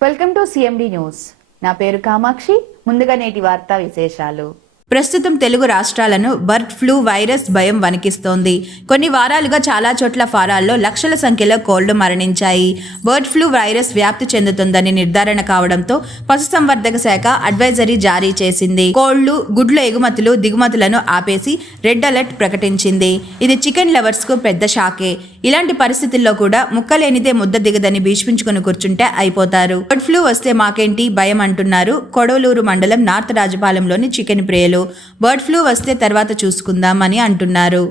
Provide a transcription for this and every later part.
Welcome to CMD news. నా పేరు కామాక్షి. ముందుగా నేటి వార్తా విశేషాలు. ప్రస్తుతం తెలుగు రాష్ట్రాలను బర్డ్ ఫ్లూ వైరస్ భయం వణికిస్తోంది. కొన్ని వారాలుగా చాలా చోట్ల ఫారాల్లో లక్షల సంఖ్యలో కోళ్లు మరణించాయి. బర్డ్ ఫ్లూ వైరస్ వ్యాప్తి చెందుతుందని నిర్ధారణ కావడంతో పశుసంవర్ధక శాఖ అడ్వైజరీ జారీ చేసింది. కోళ్లు, గుడ్ల ఎగుమతులు, దిగుమతులను ఆపేసి రెడ్ అలర్ట్ ప్రకటించింది. ఇది చికెన్ లవర్స్ కు పెద్ద షాకే. ఇలాంటి పరిస్థితుల్లో కూడా ముక్కలేనిదే ముద్ద దిగదని భీష్మించుకుని కూర్చుంటే అయిపోతారు. బర్డ్ ఫ్లూ వస్తే మాకేంటి భయం అంటున్నారు కొడవలూరు మండలం నార్త్ రాజపాలెంలోని చికెన్ ప్రియులు. బర్డ్ ఫ్లూ వస్తే తర్వాత చూసుకుందాం అని అంటున్నారు.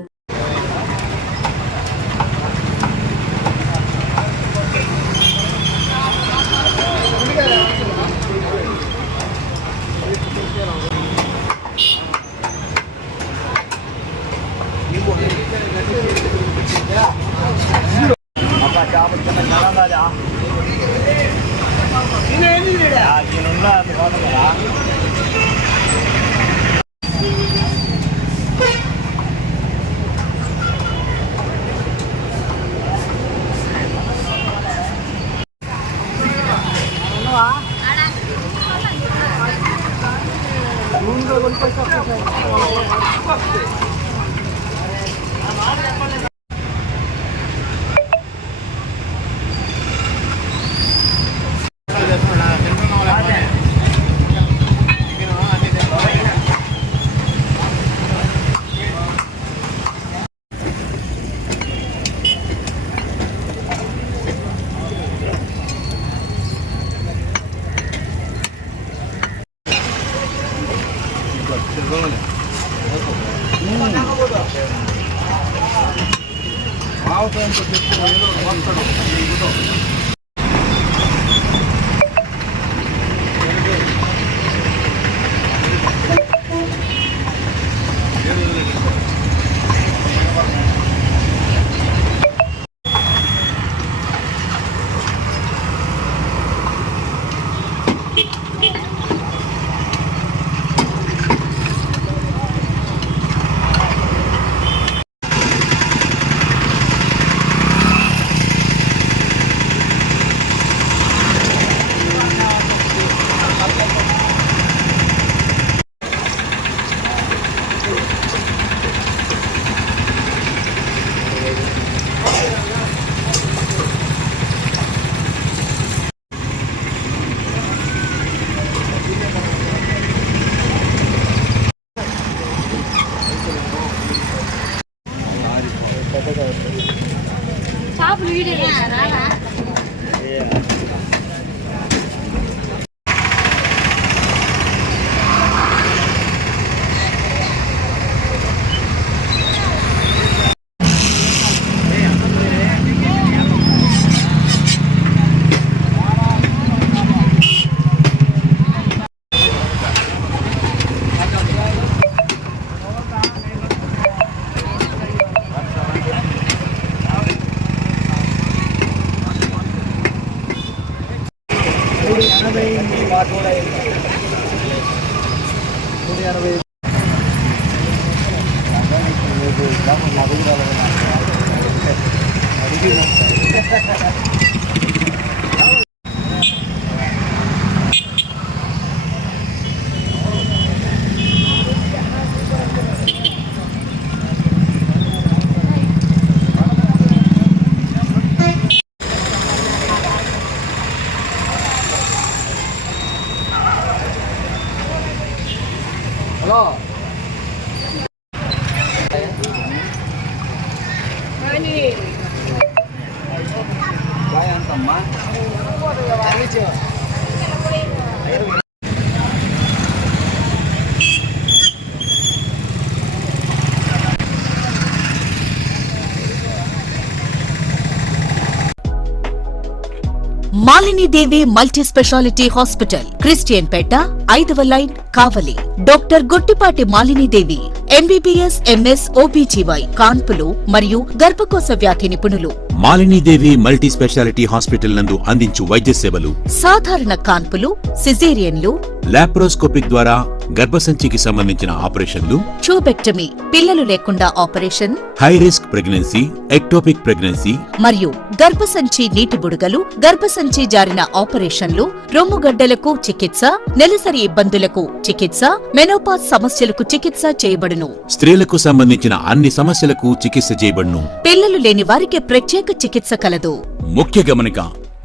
Malinidevi multi speciality hospital, Christian Peta, 5వ line, Kavali. Doctor Gottipati Malinidevi, MBBS, MS, OBGY, కాన్పులు మరియు గర్భకోశ వ్యాధి నిపుణులు. మాలినీదేవి మల్టీ స్పెషాలిటీ హాస్పిటల్ నందు అందించు వైద్య సేవలు: సాధారణ కాన్పులు, సిజేరియన్లు, లాప్రోస్కోపిక్ ద్వారా గర్భసంచికి సంబంధించిన ఆపరేషన్లు, ట్యూబెక్టమీ పిల్లలు లేకుండా operation, high risk pregnancy, ectopic pregnancy, మరియు గర్భసంచి నీటి బుడగలు, గర్భసంచి జారిన ఆపరేషన్లు, రొమ్ముగడ్డలకు చికిత్స, నెలసరి ఇబ్బందులకు చికిత్స, మెనోపాజ్ సమస్యలకు చికిత్స చేయబడును. స్త్రీలకు సంబంధించిన అన్ని సమస్యలకు చికిత్స చేయబడును. పిల్లలు లేని వారికి ప్రత్యేక చికిత్స కలదు. ముఖ్య గమనిక,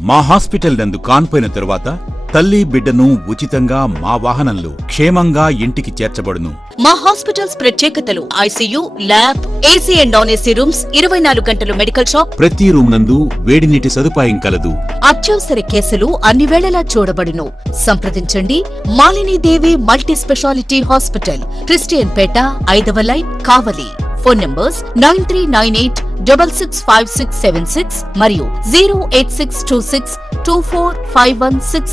మా హాస్పిటల్ నందు కాన్పోయిన తరువాత తల్లి బిడ్డను ఉచితంగా మా వాహనంలో క్షేమంగా ఇంటికి చేర్చబడును. మా హాస్పిటల్స్ ప్రత్యేకతలు: ICU, lab, AC and non AC rooms, 24 గంటలు మెడికల్ షాప్, ప్రతి రూమ్ నందు వేడి నీటి సదుపాయం కలదు. అత్యవసర కేసులు అన్ని వేళలా చూడబడును. సంప్రదించండి Malinidevi multi speciality hospital, Christian Peta, 5వ లైన్, కావలి. ఫోన్ నంబర్స్ 9398665676 మరియు 08626245166.